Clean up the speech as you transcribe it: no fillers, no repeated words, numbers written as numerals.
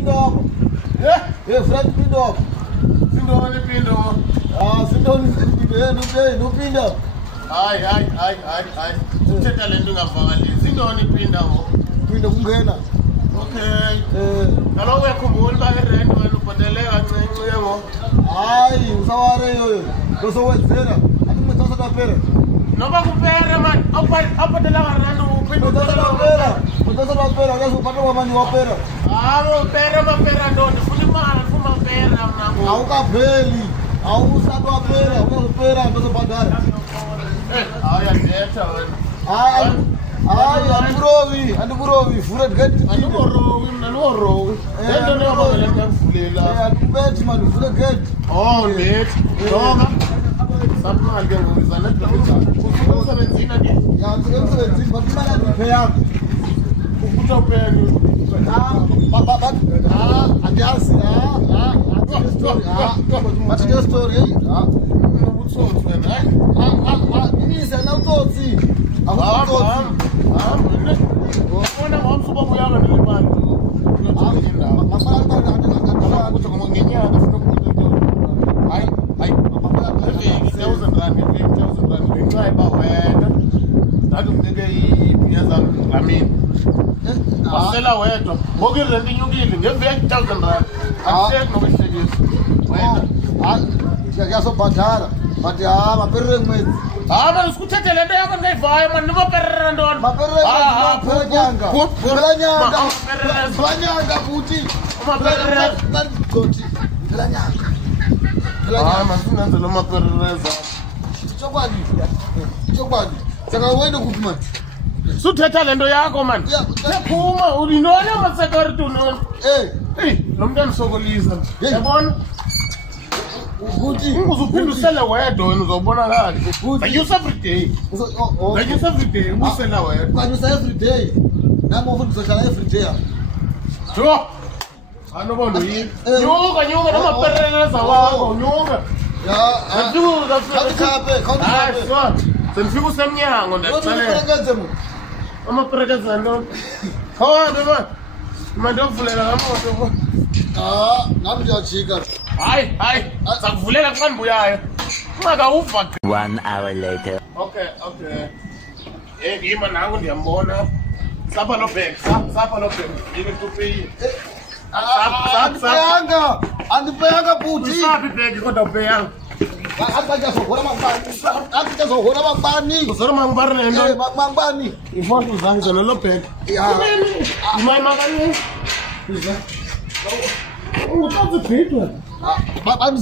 pindo. Yeah, friend pindo. Pindo. Ah, no pindo. Hayi. Uthetha lento ungavakali. Sindoni pinda wo. Pindo kungena. Okay. Kaloku uyakhumbula uba irent wena ubhatele kancinci uyebo. Hayi, usaware yoyo. Losowenzela. Atimuthatha kapera. Noba kupera man, awubhatela karandi uphinda Uthatha kapera, uyazubhatela kwamanye wapera. Upera mapera ndo ndifuna imali, ndifuna mapera mna. Awukapheli. Awusathu wapera, uyazupera ndozobhadala. Uyadetha wena. Hayi, andikurovi, vula gate. Andikorowi mna, andikorowi. Lento ndiyabangela ndiyakuvulela. Andikubethi man, vula gate. Oh, ndethi. Noma. Samali ke ngoku zanetha njani? Ufuna umsebenzini ake? Ya, umsebenzini, but imali andipeyanga. Ukuthi awupeni. Andiyazi, But story, Unobutsotsi wena, hayi? Ize nawutsotsi. Awutsotsi. Ubona ngomsuka buyaka nelemali. Ukuthi ngenyanga ufuna ukubuza hayi 50,000 rand, 50,000 rand. Ngenxa yoba wena ndathi unginike iibhiya zam ngamini. Wasela wedwa. Ngoku irenti inyukile nge-50,000 rand. Akusheki nokuhlekisa. Wena. Ngiyazobhadala, but maperere ngimwenzi. Mani sikuthethe le nto yakho ndingayivayo mani nimaperere ntoni. Maperere nyanga. Phela nyanga futhi. Phela nyanga. Masinenzela amaperereza. Chokwadi. Saka wena kuphi man? Suthetha le nto yakho mani. Phuma ulinoni ama-security unoni. Lo mntu andisokolisa. Yabona? Uzuphinda usele wedwa wena uzawubonakala. Banyusa everyday. Banyusa everyday ubusela wedwa. Banyusa everyday. Nami ufuna uzohlala everyday. Jo. Anoba ndoyini. Nyuka namaperereza wakho nyuka. Sendifika usemnyango ndiyakuxelela. Amaperekeza ntoni? Khawuhambe mani. Mandiyovulela ngamoto. Nami ndiyajika. Hayi. Sakuvulela xa ndibuyayo. Ungakawuva. 1 hour later. Okay. Ngima nangu ndiyambona. Sapha lo bag. Ngime tupeyi. Andipeyanga buti. Usaphi ibhegi kodwa upeyanga. Akuzohola mangibani. Uzoro mangibani lento. Mangibani. Ifoto zangu zona lo bhegi. Imali makani. Uzazi phithwa. Bani